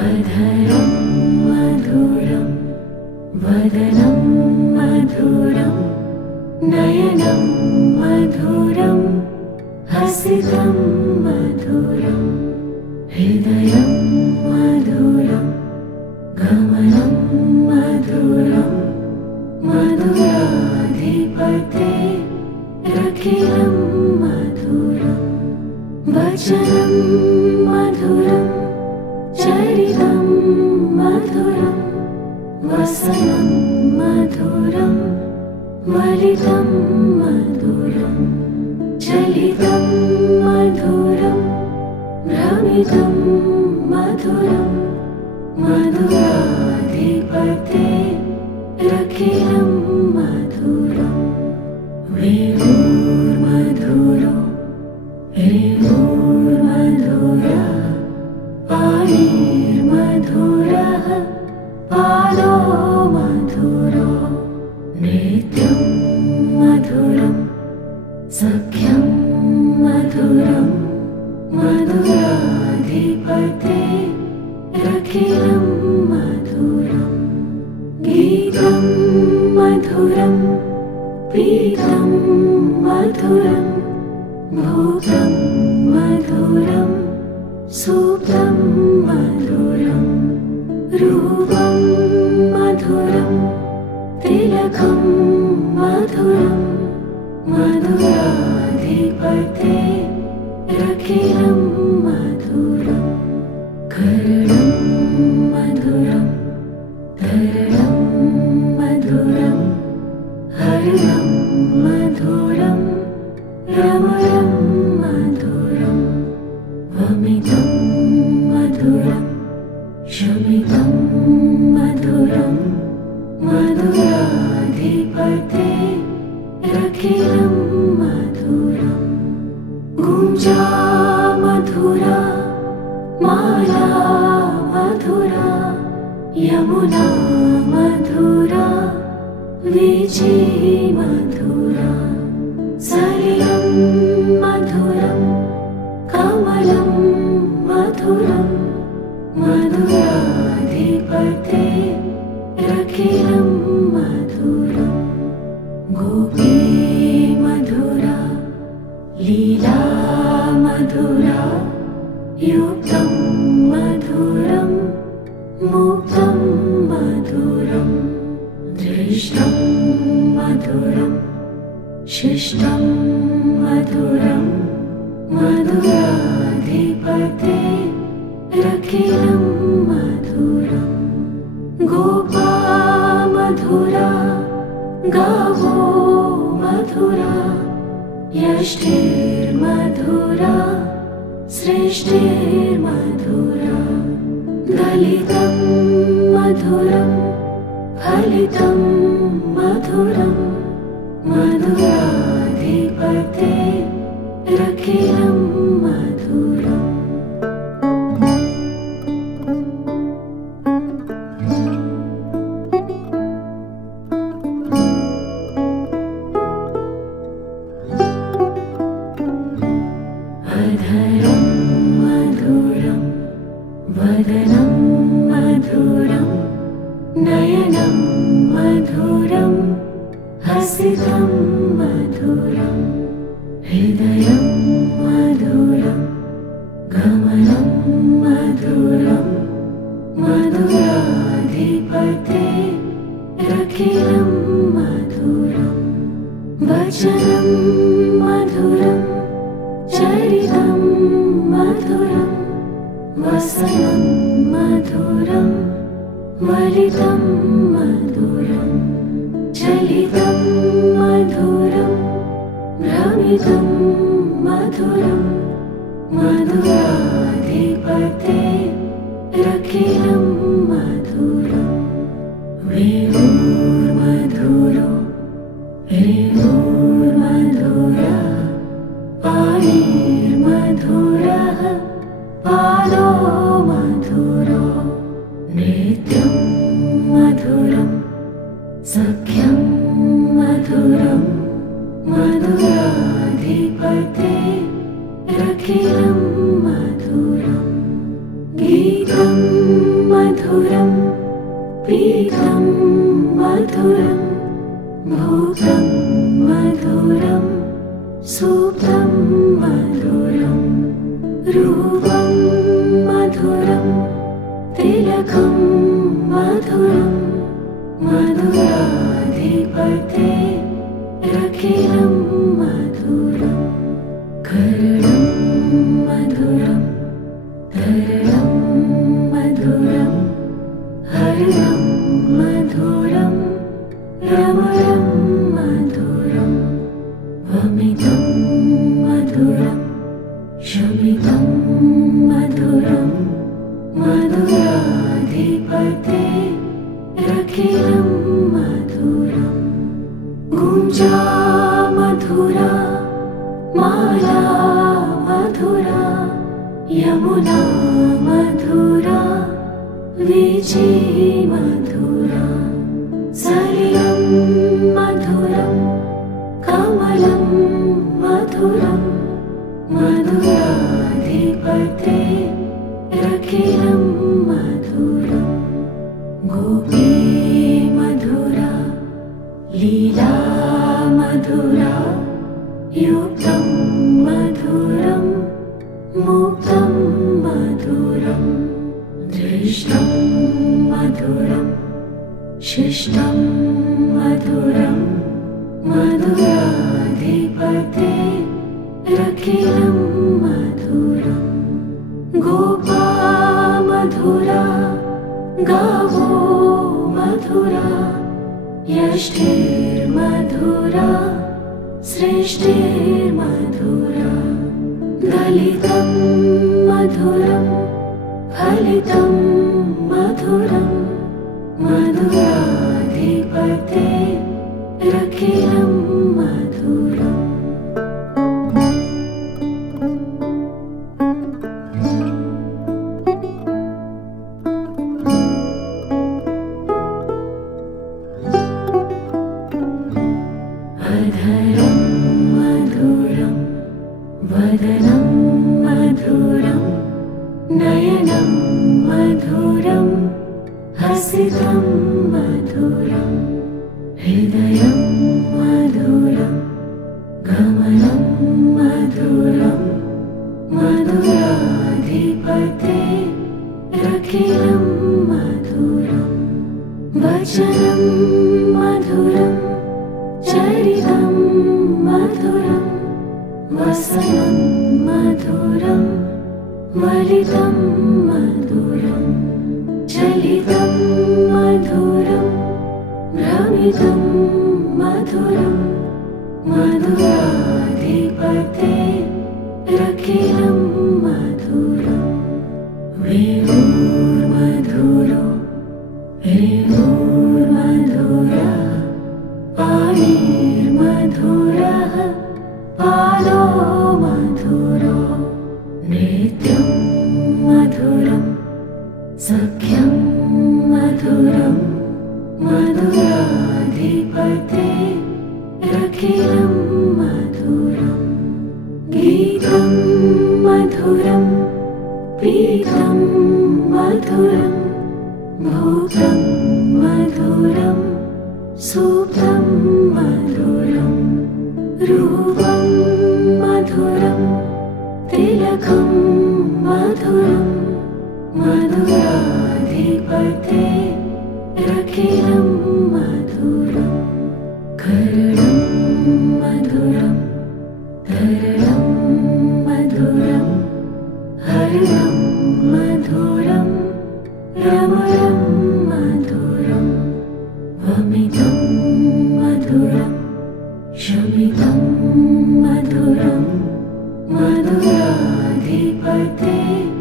अधरं मधुरं वदनं मधुरं नयनं मधुरं हसितं मधुरं हृदयं मधुरं गमनं मधुरं मधुराधिपते रखिलं मधुरं वचनं मधुरं चरितं मधुरं वसनं मधुरं वलितं मधुरं चलितं मधुरं भ्रमितं मधुरं मधुराधिपते रखिलं मधुरं वेणुर्मधुरो रेणुर्मधुरः पाणिर्मधुरः पादो मधुरो नृत्यं मधुरं सख्यं मधुरं मधुराधिपते रखिलं मधुरं गीतं मधुरं पीतं मधुरं भूतं मधुरं सूक्तं मधुरं रूपं मधुरं तिलकं मधुरं मधुराधिपते रखिलं मधुरं कर्णं मधुरं धरणं मधुरं हरणं मधुरं रमणं मधुरं वमितं मधुरं शमितं मधुरं मधुराधिपते रखिलं मधुरं गुञ्जा मधुरा माला मधुरा यमुना मधुरा वीची मधुरा सलिलं मधुरं कमलं मधुरं मधुराधिपते रखिलं मधुरं गोपी मधुरा लीला मधुरा युक्तं मधुरं मुक्तं मधुरं दृष्टं मधुरं शिष्टं मधुरं मधुराधिपते रखिलं मधुरं गोपा मधुरा गावो मधुरा यष्टिर्मधुरा सृष्टिर्मधुरा दलितं मधुरं फलितं मधुरं मधुराधिपते रखिलं मधुरम् अधरं मधुरं वदनं मधुरं नयनं मधुरं हसितं मधुरं हृदयं मधुरं गमनं मधुरं मधुराधिपते रखिलं मधुरं वचनं मधुरं चरितं मधुरं वसनं मधुरं वलितं मधुरं चलितं मधुरं भ्रमितं मधुरं मधुराधिपते रखिलं मधुरं वेणुर्मधुरो रेणुर्मधुरः पाणिर्मधुरः पादो मधुरो नृत्यं नित्यं मधुरं सख्यं मधुरं मधुराधिपतेरखिलं मधुरं गीतं मधुरं पीतं मधुरं भोगं मधुरं सुप्तं मधुरं रूपं मधुरं तिलकं मधुरं मधुराधिपतेरखिलं मधुरं कर्णं मधुरं धरणं मधुरं हरणं मधुरं रमणं मधुरं वमितं मधुरं शमितं मधुरं मधुराधिपतेरखिलं मधुरं गुञ्जा मधुरा माला मधुरा यमुना मधुरा वीची मधुरा सलिलं मधुरं कमलं मधुरं मधुराधिपतेरखिलं मधुरं गोपी मधुरा लीला मधुरा युक्तं मधुरं मुक्तं मधुरं दृष्टं मधुरं शिष्टं मधुरं मधुराधिपतेरखिलं मधुरं गोपा मधुरा गावो मधुरा यष्टिर्मधुरा सृष्टिर्मधुरा दलितं मधुरं फलितं मधुरं मधुराधिपतेरखिलं मधुरम् अधरं मधुरं वदनं मधुरं नयनं मधुरं हसितं मधुरं हृदयं मधुरं गमनं मधुरं मधुराधिपतेरखिलं मधुरं वचनं मधुरं चरितं मधुरं वसनं मधुरं वलितं मधुरं चलितं मधुरं भ्रमितं मधुरं मधुराधिपतेरखिलं मधुरं वेणुर्मधुरो रेणुर्मधुरा पाणिर्मधुरः पादो मधुरो नृत्यं मधुरं सख्यं मधुरं मधुराधिपतेरखिलं मधुरं गीतं मधुरं पीतं मधुरं भोगं मधुरं सुप्तं मधुरं रूपं मधुरं तिलकं मधुरं मधुराधिपतेरखिलं मधुरं कर्णं मधुरं धरणं मधुरं हरणं मधुरं रमणं मधुरं वमितं मधुरं शमितं मधुरं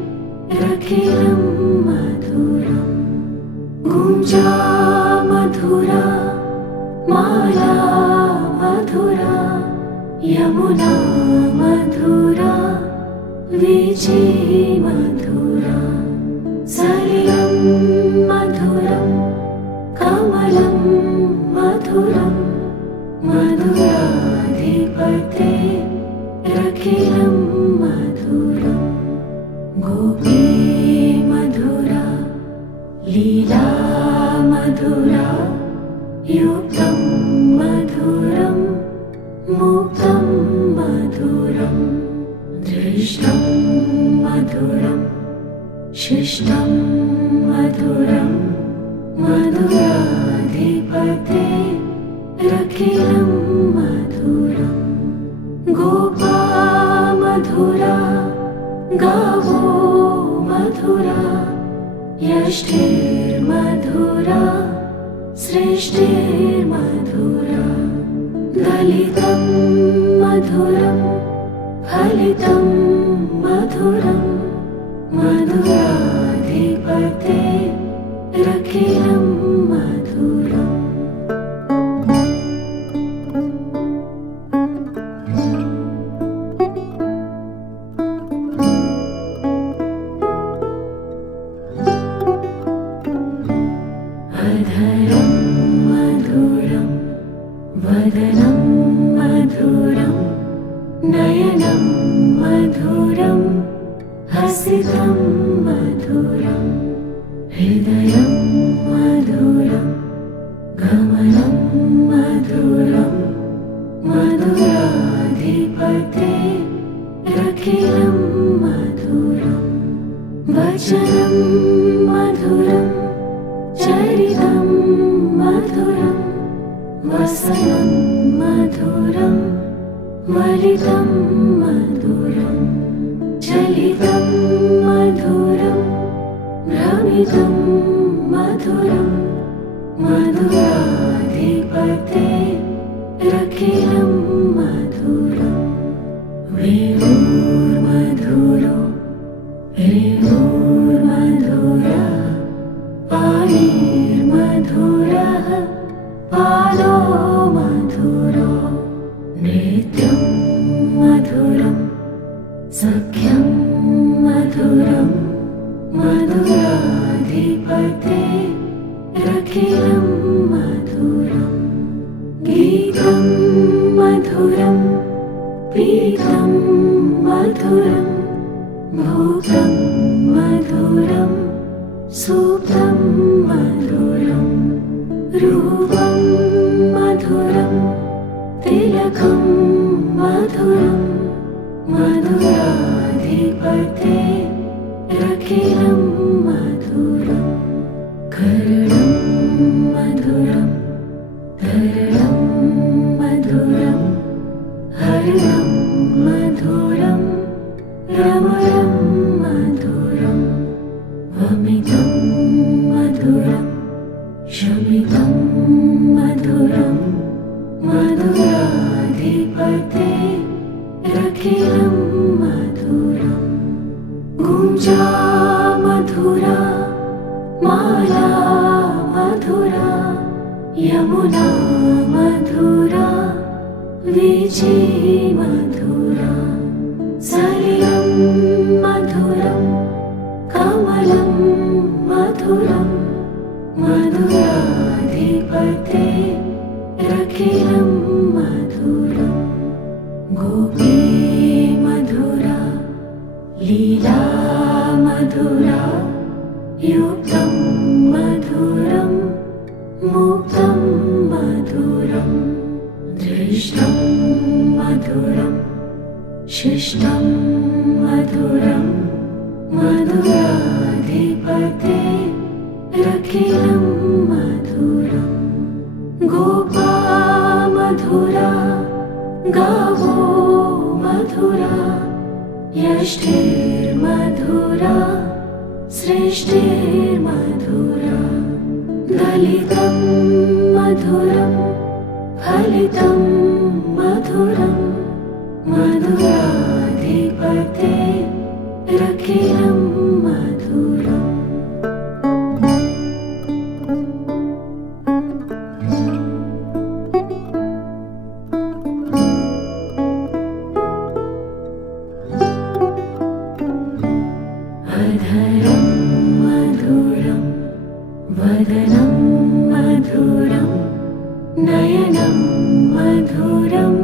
मधुराधिपतेरखिलं मधुरं गुञ्जा मधुरा माला मधुरा यमुना मधुरा वीची मधुरा सलिलं मधुरा लीला मधुरा युक्तं मधुरं मुक्तं मधुरं दृष्टं मधुरं शिष्टं मधुरं मधुराधिपते रखिलं मधुरं गोपा मधुरा गावो मधुरा यष्टिर्मधुरा सृष्टिर्मधुरा दलितं मधुरं फलितं मधुरं मधुराधिपते रखिलं मधुरम् अधरं मधुरं वदनं मधुरं नयनं मधुरं हसितं मधुरं हृदयं मधुरं गमनं मधुरं मधुराधिपते रखिलं मधुरं वचनं मधुरं चरितं मधुरं वसनं मधुरं वलितं मधुरं चलितं मधुरं भ्रमितं मधुरं मधुराधिपते रखिलं मधुरं विभुर्मधुरो रिभुर्मधुरः पाणिर्मधुरः पादो मधुरो नृत्यं मधुरं सख्यं मधुरं मधुराधिपते रखिलं मधुरं गीतं मधुरं पीतं मधुरं भूतं मधुरं सुप्तं मधुरं रूपं मधुरं तिलकं मधुरं मधुराधिपते रखिलं मधुरं कर्णं मधुरं धरणं मधुरं हरणं मधुरं रमणं मधुरं वमितं मधुरं शमितं मधुरं मधुराधिपते रखिलं मधुरं गुञ्जा मधुरा माला मधुरा यमुना मधुरा वीची मधुरा सलिलं मधुरं कमलं मधुरं मधुराधिपते रखिलं मधुरं गोपी मधुरा लीला मधुरा युक्तं मधुरं मुक्तं मधुरं दृष्टं मधुरं शिष्टं मधुरं मधुराधिपते रखिलं मधुरं गोपा मधुरा गावो मधुरा यष्टिर्मधुरा सृष्टिर्मधुरा दलितं मधुरं फलितं मधुरं मधुराधिपते रखिलं मधुरम् अधरं मधुरं वदनं मधुरं नयनं मधुरं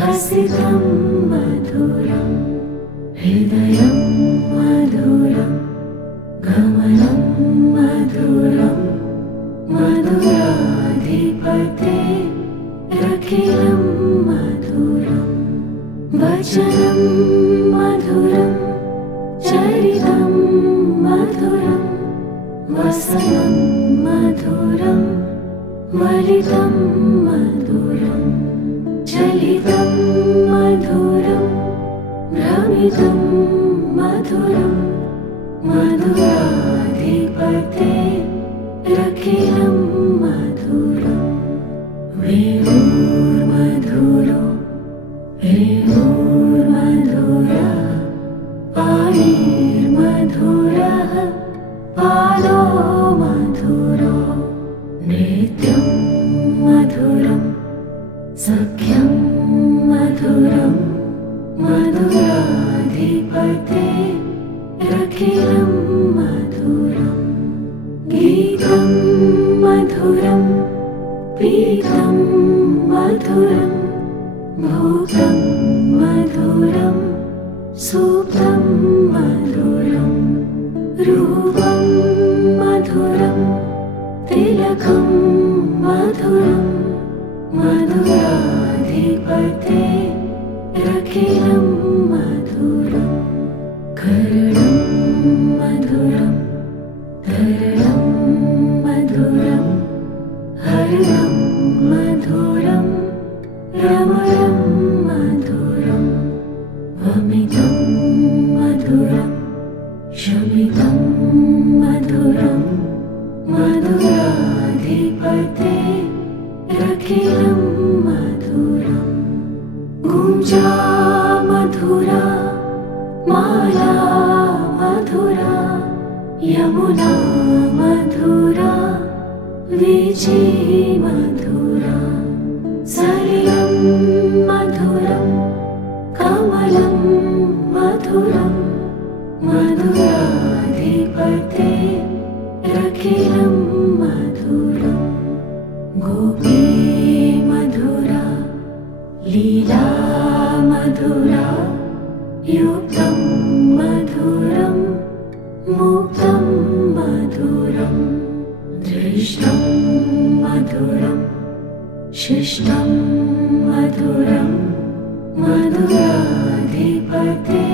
हसितं मधुरं हृदयं मधुरं गमनं मधुरं मधुराधिपते रखिलं मधुरम् वचनं मधुरं चरितं मधुरं वसनं मधुरं वलितं मधुरं चलितं मधुरं भ्रमितं मधुरं मधुराधिपते रखिलं मधुरम् वेणुर्मधुरो रेणुर्मधुरः पाणिर्मधुरः पादो मधुरो नृत्यं मधुरं सख्यं मधुरं मधुराधिपते रखिलं मधुरम् गीतं मधुरं पीतं मधुरं भूतं मधुरं सुप्तं मधुरं रूपं मधुरं तिलकं मधुरं मधुराधिपते रखिलं मधुरम् कर्णं मधुरं धरणं मधुरं हरणं मधुरं रमणं मधुरं वमितं मधुरं शमितं मधुरं मधुराधिपते रखिलं मधुरम् गुञ्जा मधुरा माला मधुरा यमुना मधुरा वीची मधुरा सलिलं मधुरं कमलं मधुरं मधुराधिपते रखिलं मधुरम् गोपी मधुरा लीला मधुरा युक्तं मधुरं मुक्तं मधुरं दृष्टं मधुरं शिष्टं मधुरं मधुराधिपते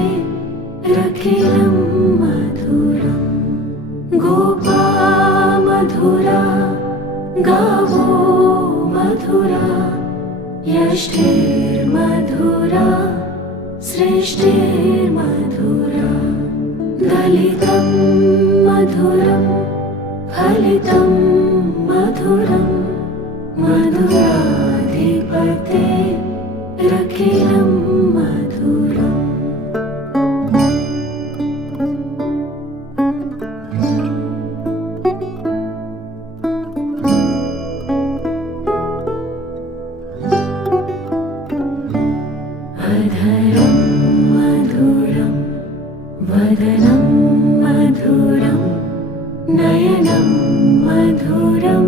रखिलं मधुरम् गोपा मधुरा गावो मधुरा यष्टिर्मधुरा सृष्टिर्मधुरा दलितं मधुरं फलितं मधुरं मधुराधिपते रखिलं मधुरम् अधरं मधुरं वदनं मधुरं नयनं मधुरं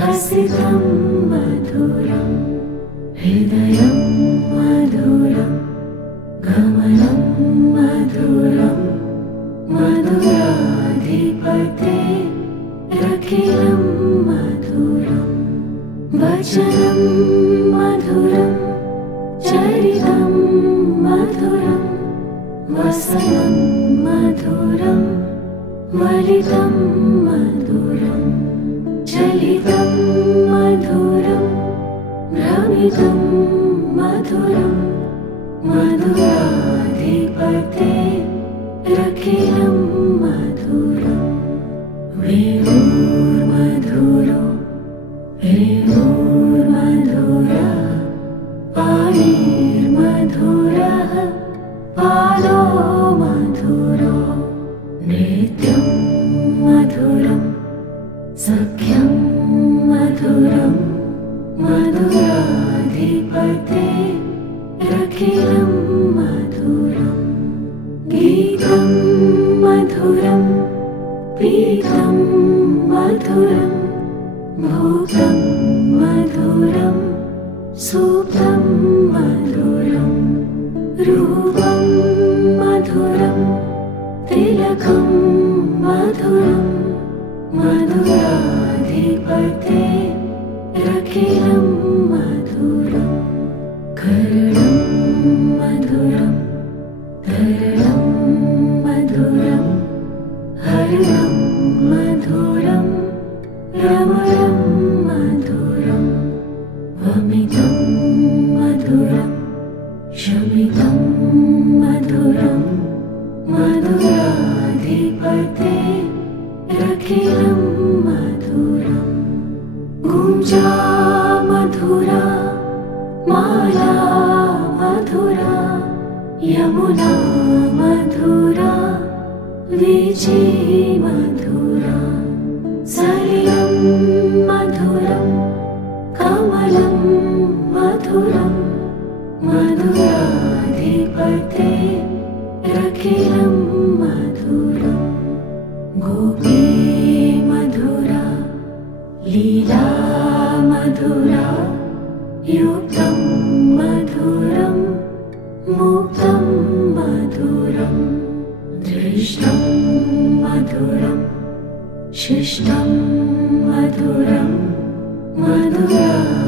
हसितं मधुरं हृदयं मधुरं गमनं मधुरं मधुराधिपते रखिलं मधुरं वचनं मधुरं चरितं मधुरं वसनं मधुरं वलितं मधुरं चलितं मधुरं भ्रमितं मधुरं मधुराधिपते रखिलं मधुरम् वेणुर्मधुरो रेणुर्मधुरः पाणिर्मधुरः पादो मधुरो नृत्यं मधुरं सख्यं मधुरं सलिलं मधुरं गीतं मधुरं पीतं मधुरं भूतं मधुरं हरितं मधुरं चलितं मधुरं मधुराधिपते रखिलं मधुरम् वेणुर्मधुरो रेणुर्मधुरः पाणिर्मधुरः पादो मधुरो नृत्यं मधुरं सख्यं मधुरं मधुराधिपते रखिलं मधुरम् गीतं मधुरं पीतं मधुरं भूतं मधुरं सुप्तं मधुरं रूपं मधुरं तिलकं मधुरं मधुराधिपते मधुराधिपते रखिलं मधुरं करुणं मधुरं तरलं मधुरं हरिणं मधुरं रमणं मधुरं वमितं मधुरं शमितं मधुरं मधुराधिपते रखिलं मधुरं गुञ्जा मधुरा माला मधुरा यमुना मधुरा वीची मधुरा सलिलं मधुरं कमलं मधुरं मधुराधिपते रखिलं मधुरं गोपी मधुरा लीला मधुरा युक्तं मधुरं मुक्तं मधुरं दृष्टं मधुरं शिष्टं मधुरं मधुराधिपते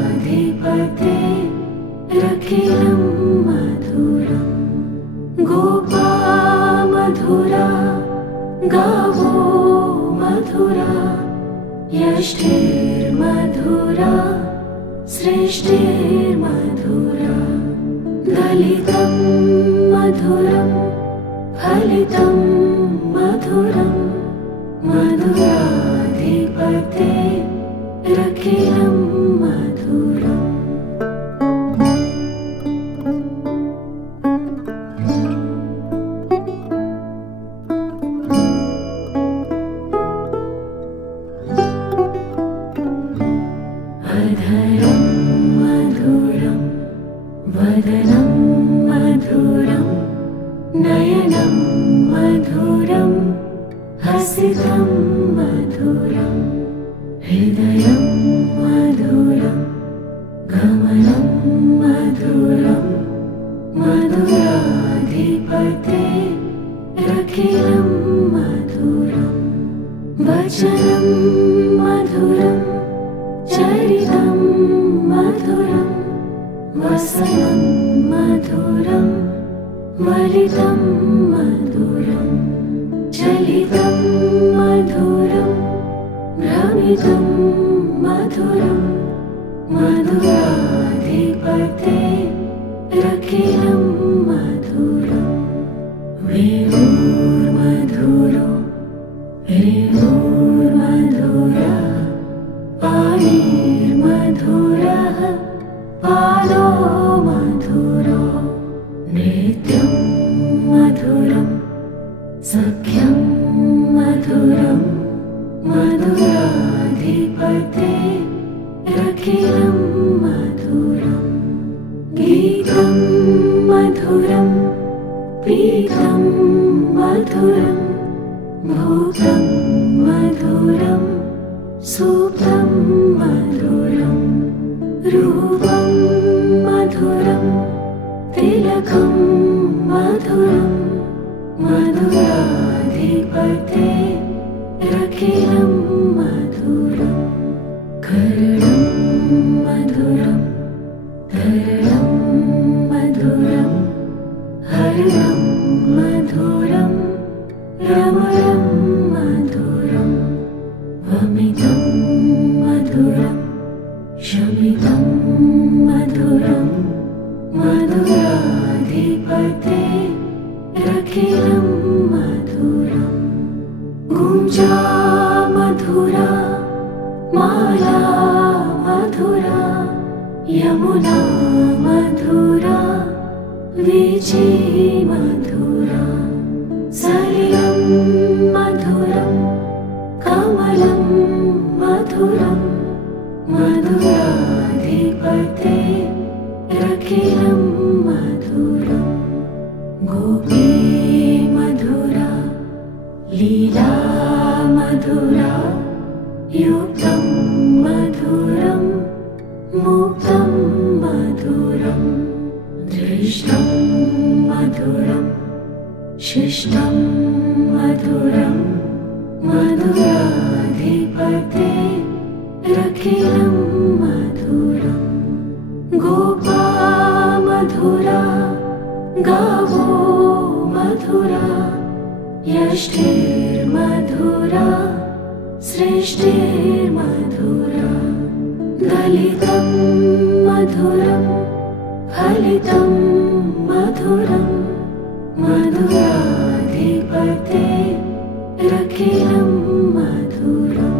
रखिलं मधुरं गोपा मधुरा गावो मधुरा यष्टिर्मधुरा सृष्टिर्मधुरा दलितं मधुरं फलितं मधुरं मधुराधिपते रखिलं मधुरम् अधरं मधुरं वदनं मधुरं नयनं मधुरं हसितं मधुरं हृदयं मधुरं गमनं मधुरं मधुराधिपते रखिलं मधुरं वचनं मधुरं चरितं मधुरं वसनं मधुरं वलितं मधुरं चलितं मधुरं भ्रमितं मधुरं मधुराधिपते रखिलं मधुरं वेणुर्मधुरो रेणुर्मधुरः पाणिर्मधुरः पादो मधुरो नृत्यं मधुरं सख्यं मधुरं मधुराधिपते रखिलं मधुरं गीतं मधुरं पीतं मधुरं भूतं मधुरं सुप्तं मधुरं रूपं मधुरं तिलकं मधुरं मधुराधिपते रखिलं मधुरं करुणं मधुरं तरलं मधुरं हरिणं मधुरं रमणं मधुरं वमितं मधुरं शमितं मधुरं मधुराधिपते रखिलं मधुरं गुञ्जा मधुरा माला मधुरा यमुना मधुरा वीची मधुरा सलिलं मधुरं कमलं मधुरं मधुराधिपते रखिलं मधुरं गोपी मधुरा लीला मधुरा युक्तं मधुरं मुक्तं मधुरं दृष्टं मधुरं शिष्टं मधुरं मधुराधिपते रखिलं मधुरं गोपा मधुरा गावो मधुरा यष्टिर्मधुरा सृष्टिर्मधुरा दलितं मधुरं फलितं मधुरं मधुराधिपते रखिलं मधुरम्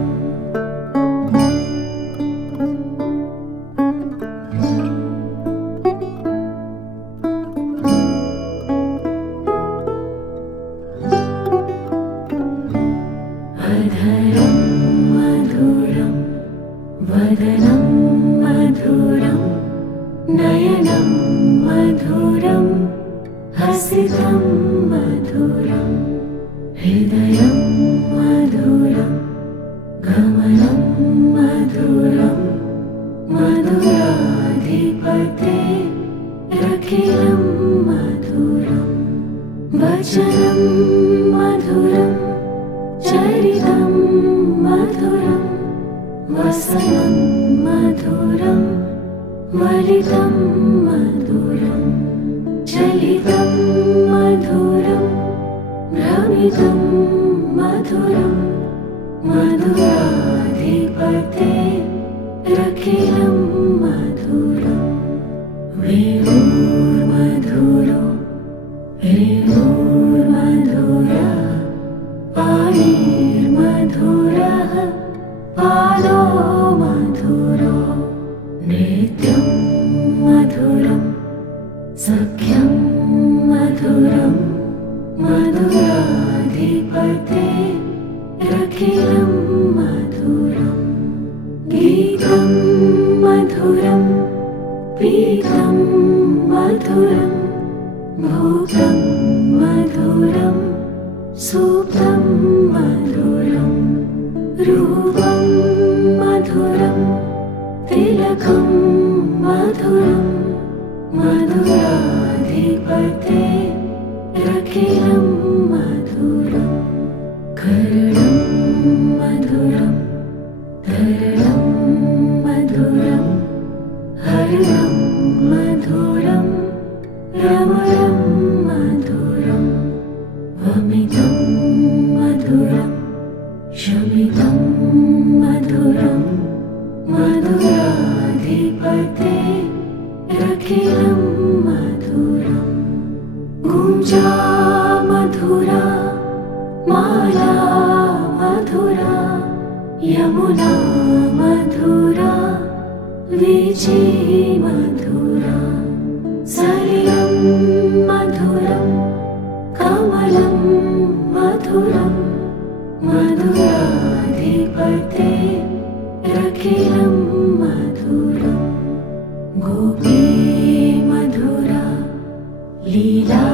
अधरं मधुरं वदनं मधुरं नयनं मधुरं हसितं मधुरं हृदयं मधुरं गमनं मधुरं मधुराधिपते रखिलं मधुरं वचनं मधुरं चरितं मधुरं वसनं मधुरं वलितं मधुरं चलितं मधुरं भ्रमितं मधुरं मधुराधिपते रखिलं मधुरं वेणुर्मधुरो रेणुर्मधुरा पाणिर्मधुरः पादो मधुरो नृत्यं मधुरं सख्यं मधुरं मधुराधिपते रखिलं मधुरं गीतं मधुरं पीतं मधुरं भूतं मधुरं सूक्तं मधुरं रूपं मधुरं तिलकं मधुरं मधुराधिपते रखिलं मधुरं कर्णं मधुरं धरणं मधुरं हरणं मधुरं रमणं मधुरं वमितं मधुरं शमितं मधुरं मधुराधिपते रखिलं मधुरं गुञ्जा मधुरा माला मधुरा यमुना मधुरा वीची मधुरा सलिलं मधुरं कमलं मधुरं मधुराधिपते रखिलं मधुरं गोपी मधुरा लीला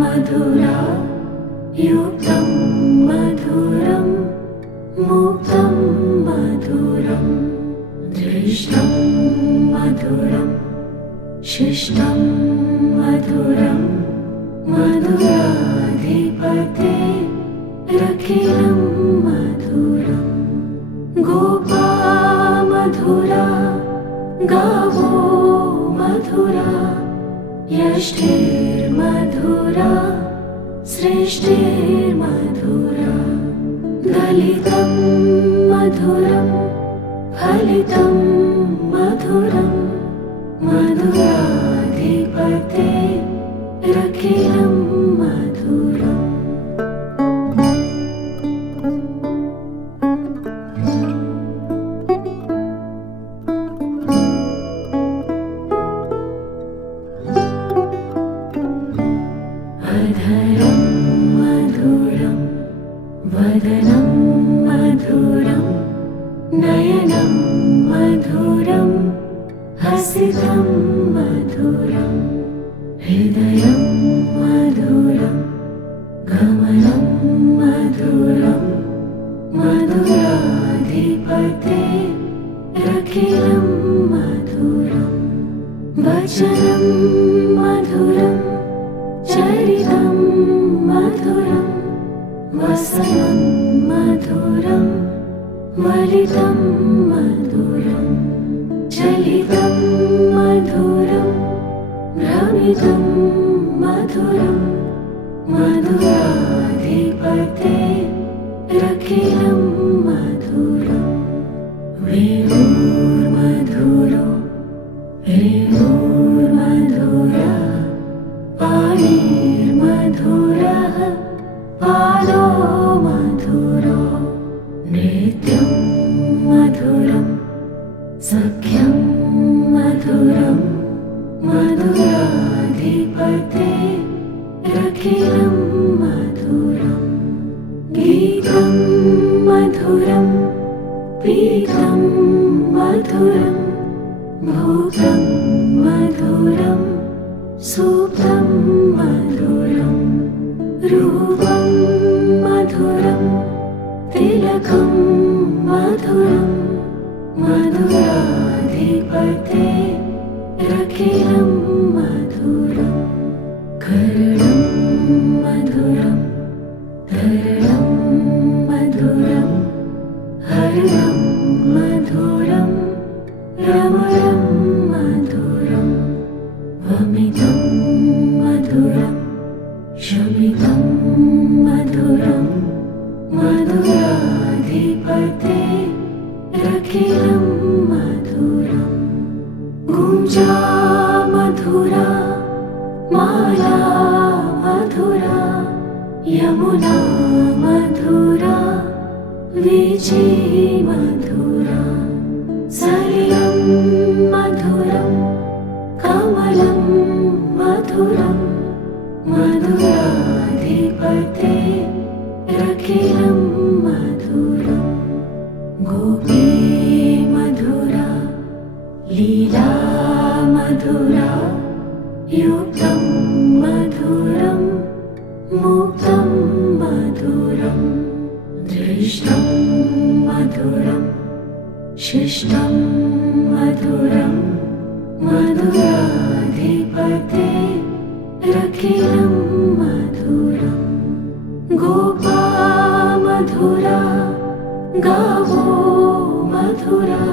मधुरा युक्तं मधुरं मुक्तं मधुरं दृष्टं मधुरं शिष्टं मधुरं मधुराधिपते रखिलं मधुरं गोपा मधुरा गावो मधुरा यष्टिर्मधुरा सृष्टिर्मधुरा दलितं मधुरं फलितं मधुरं मधुराधिपते रखिलं मधुरम् अधरं मधुरं वदनं मधुरं नयनं मधुरं हसितं मधुरं हृदयं मधुरं गमनं मधुरं मधुराधिपते रखिलं मधुरं वचनं मधुरं चरितं मधुरं वसनं मधुरं वलितं मधुरं चलितं मधुरं भ्रमितं मधुरं मधुराधिपते रखिलं मधुरं वेणुर्मधुरो रेणुर्मधुरः पाणिर्मधुरः पादो मधुरो नृत्यं मधुरं सख्यं मधुरं मधुराधिपते रखिलं मधुरं गीतं मधुरं पीतं मधुरं भूतं मधुरं सुप्तं मधुरं रूपं मधुरं तिलकं मधुरं मधुराधिपते रखिलं मधुरं कर्णं मधुरं धरणं मधुरं हरणं मधुरं रमणं मधुरं वमितं मधुरं शमितं मधुरं मधुराधिपते रखिलं मधुरं गुञ्जा मधुरा माला मधुरा यमुना मधुरा वीची मधुरा सलिलं मधुरं कमलं मधुरं मधुराधिपते रखिलं मधुरं गोपी मधुरा लीला मधुरा युक्तं मधुरं मुक्तं मधुरं दृष्टं मधुरं शिष्टं मधुरं मधुराधिपते रखिलं मधुरं गोपा मधुरा गावो मधुरा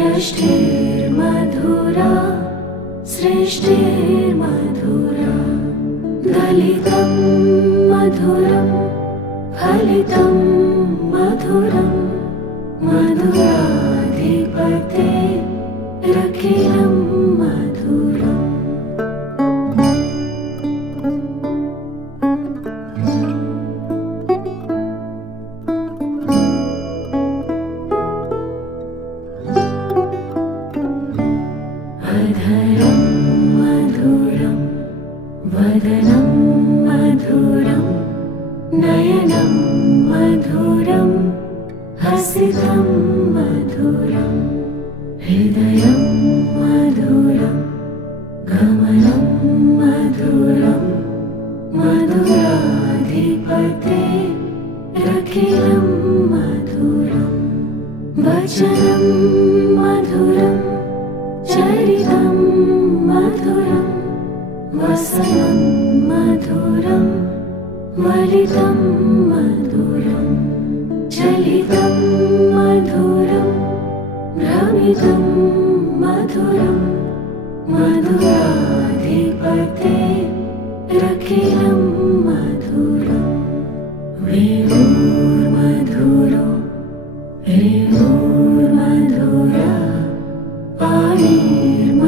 यष्टिर्मधुरा सृष्टिर्मधुरा दलितं मधुरं फलितं मधुरं मधुराधिपते रखिलं मधुरम् अधरं मधुरं वदनं मधुरं नयनं मधुरं हसितं मधुरं हृदयं मधुरं गमनं मधुरं मधुराधिपते रखिलं मधुरं वचनं मधुरं चरितं मधुरं वसनं मधुरं वलितं मधुरं चलितं मधुरं भ्रमितं मधुरं मधुराधिपते रखिलं मधुरं वेणुर्मधुरो रेणुर्मधुरः पाणिर्मधुरः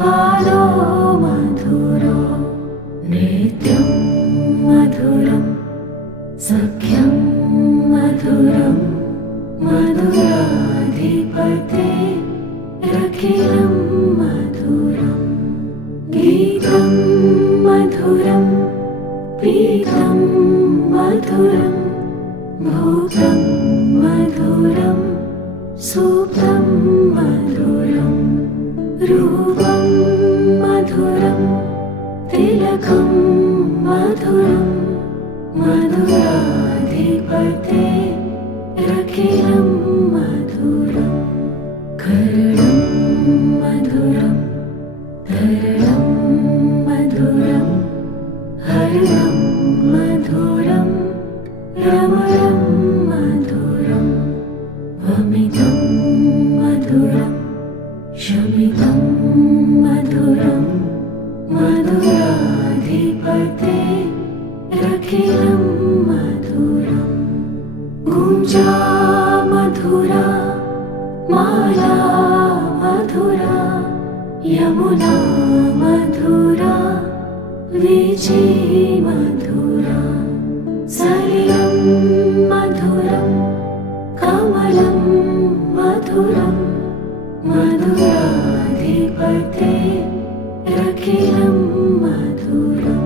पादो मधुरो नृत्यं मधुरं सख्यं मधुरं मधुराधिपते रखिलं मधुरं गीतं मधुरं पीतं मधुरं भूतं मधुरं सुप्तं मधुरं रूपं मधुरं तिलकं मधुरं मधुराधिपते रखिलं मधुरं कर्णं मधुरं धरणं मधुरं हरणं मधुरं रमणं मधुरं मधुरा माला मधुरा यमुना मधुरा वीची मधुरा सलिलं मधुरं कमलं मधुरं मधुराधिपते रखिलं मधुरं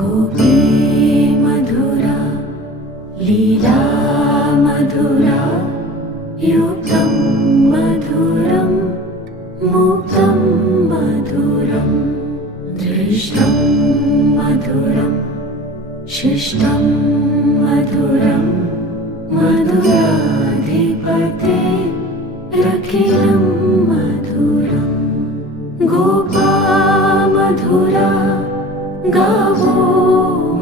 गोपी मधुरा लीला मधुरा युक्तं मधुरं मुक्तं मधुरं दृष्टं मधुरं शिष्टं मधुरं मधुराधिपते रखिलं मधुरं गोपा मधुरा गावो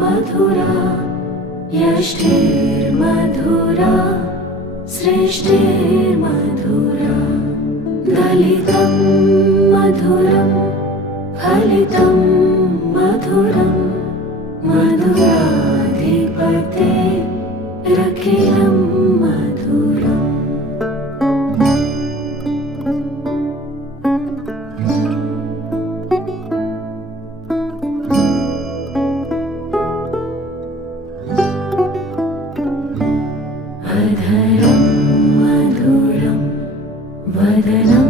मधुरा यष्टिर्मधुरा सृष्टिर्मधुरा दलितं मधुरं फलितं मधुरं मधुराधिपते रखिलं मधुरम् अधरं मधुरं वदनं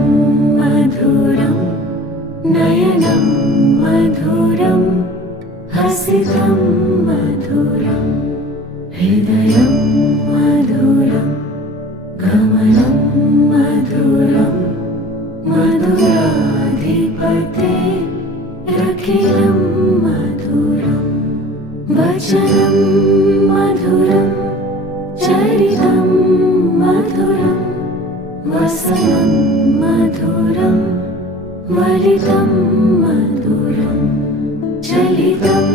मधुरं नयनं मधुरं हसितं मधुरं हृदयं मधुरं गमनं मधुरं मधुराधिपते रखिलं मधुरं वचनं मधुरं चरितं मधुरं वसनं मधुरं वलितं मधुरं चलितं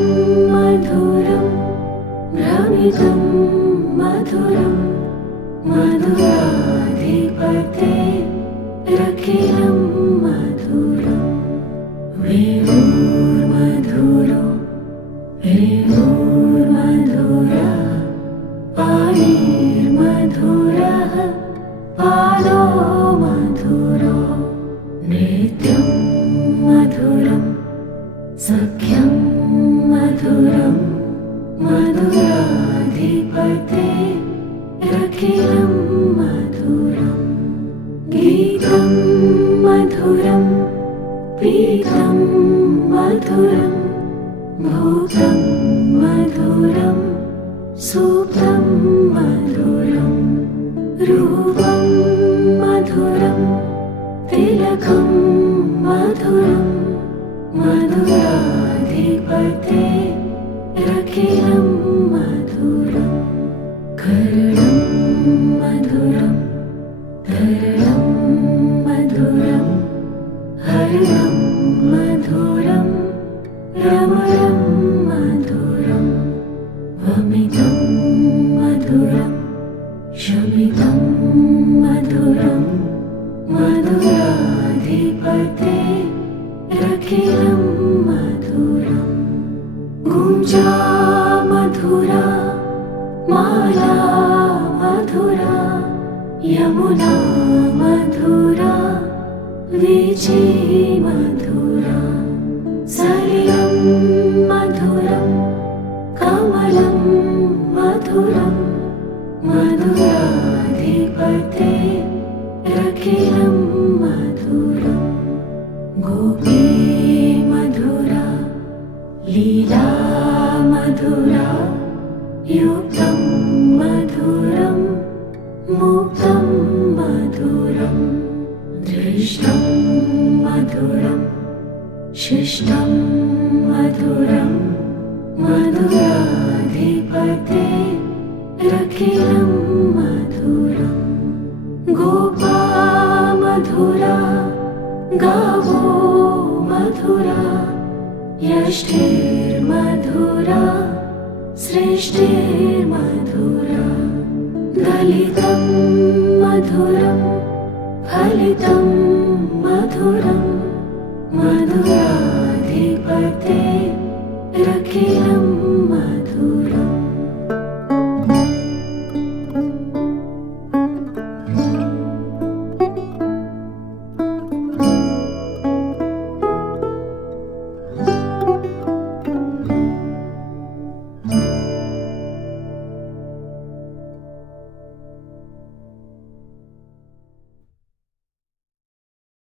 मधुरं भ्रमितं मधुरं मधुराधिपते रखिलं मधुरं वेणुर्मधुरो रेणुर्मधुरा पाणिर्मधुरः पादो मधुरो नृत्यं मधुरं सख्यं मधुरं मधुराधिपते रखिलं मधुरं गीतं मधुरं पीतं मधुरं भूतं मधुरं सूक्तं मधुरं रूपं मधुरं तिलकं मधुरं मधुराधिपते रखिलं मधुरं कर्णं मधुरं धरणं मधुरं हरणं मधुरं रमणं मधुरं वमितं मधुरं शमितं मधुरं मधुराधिपते रखिलं मधुरं गुञ्जा मधुरा माला मधुरा यमुना मधुरा वीची मधुरा सलिलं मधुरं कमलं मधुरं मधुराधिपते रखिलं मधुरं गोपी मधुरा लीला मधुरा युक्तं मधुरं मुक्तं मधुरं दृष्टं मधुरं शिष्टं मधुरं मधुराधिपते रखिलं मधुरं गोपा मधुरा गावो मधुरा यष्टिर्मधुरा सृष्टिर्मधुरा दलितं मधुरं फलितं मधुरं मधुराधिपते रखिलं मधुरम्